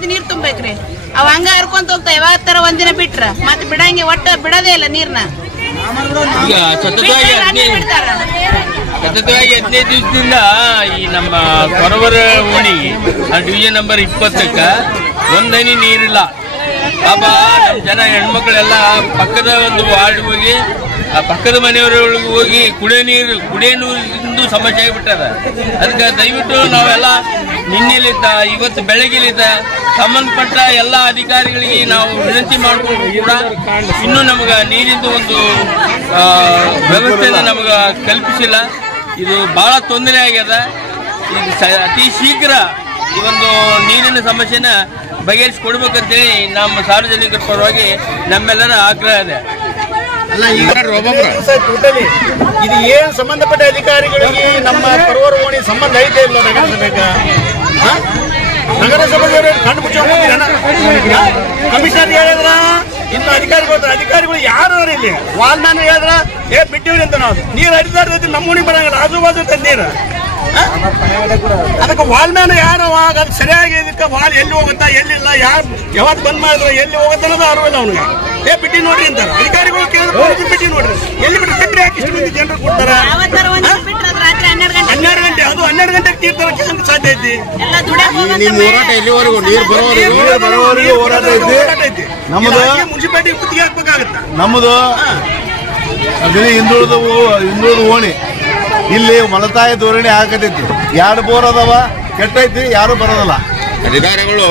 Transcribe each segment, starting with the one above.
ಎದ್ದು ನೀರ್ ತುಂಬೇಕ್ರಿ. ಅವ್ ಹಂಗ ಹರ್ಕೊಂತ ಹೋಗ್ತಾವ. ಯಾವತ್ತರ ಒಂದಿನ ಬಿಟ್ರ ಮತ್ತೆ ಬಿಡಂಗೆ ಒಟ್ಟು ಬಿಡದೇ ಇಲ್ಲ ನೀರ್ನ. ಈಗ ಸತತವಾಗಿ 15 ದಿವಸದಿಂದ ಈ ನಮ್ಮ ಕೊರವರ ಓಣಿಗೆ ಡಿವಿಷನ್ ನಂಬರ್ 20ಕ್ಕ ಒಂದನಿ ನೀರಿಲ್ಲ. ಪಾಪ ನಮ್ಮ ಜನ ಹೆಣ್ಮಕ್ಳೆಲ್ಲ ಪಕ್ಕದ ಒಂದು ವಾರ್ಡ್ ಹೋಗಿ ಆ ಪಕ್ಕದ ಮನೆಯವರೊಳಗೆ ಹೋಗಿ ಕುಡಿಯೋ ನೀರಿಂದು ಸಮಸ್ಯೆ ಆಗಿಬಿಟ್ಟದ. ಅದಕ್ಕೆ ದಯವಿಟ್ಟು ನಾವೆಲ್ಲ ನಿನ್ನೆಲಿದ್ದ ಇವತ್ತು ಬೆಳಗ್ಗೆಲಿದ್ದ ಸಂಬಂಧಪಟ್ಟ ಎಲ್ಲ ಅಧಿಕಾರಿಗಳಿಗೆ ನಾವು ವಿನಂತಿ ಮಾಡಿಕೊಂಡು ಕೂಡ ಇನ್ನೂ ನಮಗೆ ನೀರಿಂದು ಒಂದು ವ್ಯವಸ್ಥೆಯನ್ನು ನಮಗೆ ಕಲ್ಪಿಸಿಲ್ಲ. ಇದು ಬಹಳ ತೊಂದರೆ ಆಗ್ಯದ. ಇದು ಅತಿ ಶೀಘ್ರ ಈ ಒಂದು ನೀರಿನ ಸಮಸ್ಯೆನ ಬಗೆಹರಿಸಿಕೊಡ್ಬೇಕಂತೇಳಿ ನಮ್ಮ ಸಾರ್ವಜನಿಕರ ಪರವಾಗಿ ನಮ್ಮೆಲ್ಲರ ಆಗ್ರಹ ಇದೆ. ಟೋಟಲಿ ಇದು ಏನು ಸಂಬಂಧಪಟ್ಟ ಅಧಿಕಾರಿಗಳಿಗೆ ನಮ್ಮ ಕೊರವರ ಓಣಿ ಸಂಬಂಧ ಐತೆ ಇಲ್ಲ ನಗರಸಭೆಗೆ? ನಗರಸಭೆಗೆ ಕಣ್ಣು ಮುಚ್ಚೋಣ. ಕಮಿಷನರ್ ಹೇಳಿದ್ರ ಇನ್ನು ಅಧಿಕಾರಿಗಳು ಯಾರು ಇಲ್ಲಿ ವಾಲ್ ಮ್ಯಾನ್ ಹೇಳಿದ್ರ ಬಿಟ್ಟಿವ್ರಿ ಅಂತ ನಾವು ನೀರು ಹರಿತಾ ಇರ್ತೈತಿ. ನಮ್ಮ ಉಣಿ ಬರಂಗಿಲ್ಲ, ಆಜು ಬಾಜು ನೀರು. ಅದಕ್ಕೆ ವಾಲ್ ಮ್ಯಾನ್ ಯಾರು ಅದಕ್ಕೆ ಸರಿಯಾಗಿ ಇದಕ್ಕೆ ವಾಲ್ ಎಲ್ಲಿ ಹೋಗುತ್ತಾ ಎಲ್ಲಿಲ್ಲ, ಯಾರು ಯಾವತ್ತು ಬಂದ್ ಮಾಡಿದ್ರೆ ಎಲ್ಲಿ ಹೋಗುತ್ತೆ ಅನ್ನೋದು ಅರಿವಿಲ್ಲ ಅವನಿಗೆ. ಬಿಟ್ಟಿ ನೋಡ್ರಿ ಅಂತಾರೆ ಅಧಿಕಾರಿಗಳು. ಕೇಳಿದ್ರೆ ಬಿಟ್ಟಿ ನೋಡ್ರಿ, ಎಲ್ಲಿ ಬಿಟ್ಟು ಬಿಟ್ಟರೆ ಯಾಕೆ ಇಷ್ಟು ಮಂದಿ ಜನರು ಕೊಡ್ತಾರ? 12 ಗಂಟೆ, ಅದು 12 ಗಂಟೆಗೆ ತೀರ್ತಾರೆ ಸಾಧ್ಯ ಐತಿ. ನಿಮ್ಮ ಹೋರಾಟ ಎಲ್ಲಿವರೆಗೂ? ನೀರು ಬರೋವರೆಗೂ ಹೋರಾಟ ಐತಿ. ನಮ್ಮದು ಮುನ್ಸಿಪಾಲಿಟಿ ಗುತ್ತಿಗೆ ಹಾಕ್ಬೇಕಾಗತ್ತ. ನಮ್ಮದು ಅದೇ ಹಿಂದುಳಿದ ಓಣಿ. ಇಲ್ಲಿ ಮಲತಾಯಿ ಧೋರಣೆ ಆಗತೈತಿ. 2 ಬೋರ್ ಅದಾವ, ಕೆಟ್ಟೈತಿ, ಯಾರು ಬರೋದಲ್ಲ. ಅಧಿಕಾರಿಗಳು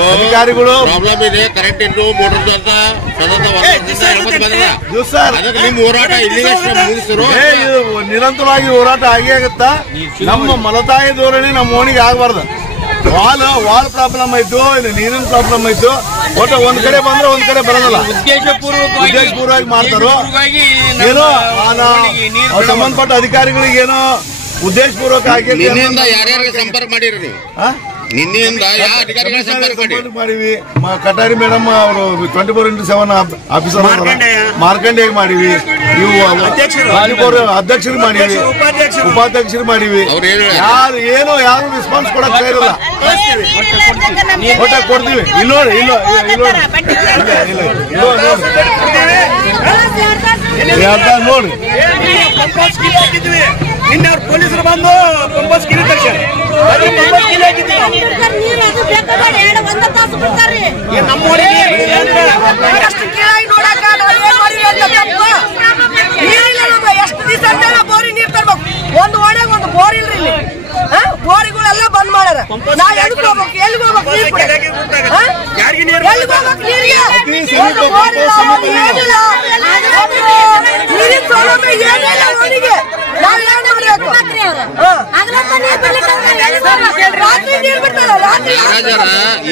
ಪ್ರಾಬ್ಲಮ್ ಇದೆ. ಕರೆಂಟ್ ಇದ್ದು ಮೋಟರ್ ನಿಮ್ಮ ಹೋರಾಟ ಇಲ್ಲಿಗೆ ನಿರಂತರವಾಗಿ ಹೋರಾಟ ಆಗೇ ಆಗುತ್ತಾ. ನಮ್ಮ ಮಲತಾಯಿ ಧೋರಣೆ ನಮ್ಮ ಓಣಿಗೆ ಆಗಬಾರ್ದು. ವಾಲ್ ಪ್ರಾಬ್ಲಮ್ ಆಯ್ತು, ನೀರಿನ ಪ್ರಾಬ್ಲಮ್ ಆಯ್ತು. ಒಟ್ಟು ಒಂದ್ ಕಡೆ ಬಂದ್ರೆ ಒಂದ್ ಕಡೆ ಬರೋದಲ್ಲ. ಉದ್ದೇಶಪೂರ್ವವಾಗಿ ಮಾಡ್ತಾರೋ ಏನೋ ಸಂಬಂಧಪಟ್ಟ ಅಧಿಕಾರಿಗಳಿಗೆ ಏನೋ ಉದ್ದೇಶಪೂರ್ವಕ ಆಗಿ ಯಾರ್ಯಾರಿಗೆ ಸಂಪರ್ಕ ಮಾಡಿರಿ ನೀವು? ನಿನ್ನೆಯಿಂದ ಯಾವ ಅಧಿಕಾರಿಗಳ ಸಂಪರ್ಕ ಮಾಡಿವಿ? ಕಟಾರಿ ಮೇಡಮ್ ಅವರು 24x7 ಆಫೀಸರ್ ಮಾರ್ಕಂಡೇಗೆ ಮಾಡಿವಿ. ಇವು ಅಧ್ಯಕ್ಷರು ಮಾಡಿವಿ, ಉಪಾಧ್ಯಕ್ಷರು ಮಾಡಿವಿ. ಯಾರು ರೆಸ್ಪಾನ್ಸ್ ಕೊಡಕ್ ಇರಲ್ಲ. ಒಟ್ಟ ಕೊಡ್ತೀವಿ. ಇಲ್ಲ ನೋಡ್ರಿ. ನಿನ್ನೆ ಅವ್ರು ಪೊಲೀಸರು ಬಂದು ಪಂಪಸ್ ಗಿರಿ ತರ್ಸ್ಯಾರ. ಎಷ್ಟು ದಿವಸ ಬೋರಿ ನೀರ್ ತರ್ಬೇಕು. ಒಂದು ಓಣ್ಯಾಗ ಒಂದು ಬೋರ್ ಇಲ್ರಿ ಇಲ್ಲಿ. ಬೋರಿಗಳೆಲ್ಲ ಬಂದ್ ಮಾಡ್ಯಾರ. ನಾವ್ ಎಲ್ಲಿಗೆ ಹೋಗ್ಬೇಕು? ಎಲ್ಲಿಗೆ ಹೋಗ್ಬೇಕು? ನೀರಿನ ಸೌಲಭ್ಯ ಏನಿಲ್ಲ ಓಣಿಗೆ. ನಾವ್ ಏನ್ ಮಾಡ್ಬೇಕು? ರಾತ್ರಿ ನೀರ್ ಬಿಡ್ತಾರ. ರಾತ್ರಿ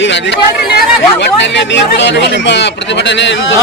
ಈಗ ಒಟ್ಟಿನಲ್ಲಿ ನೀರು ಬಿಡೋರಿಗೆ ನಿಮ್ಮ ಪ್ರತಿಭಟನೆ ಏನಿಲ್ಲ.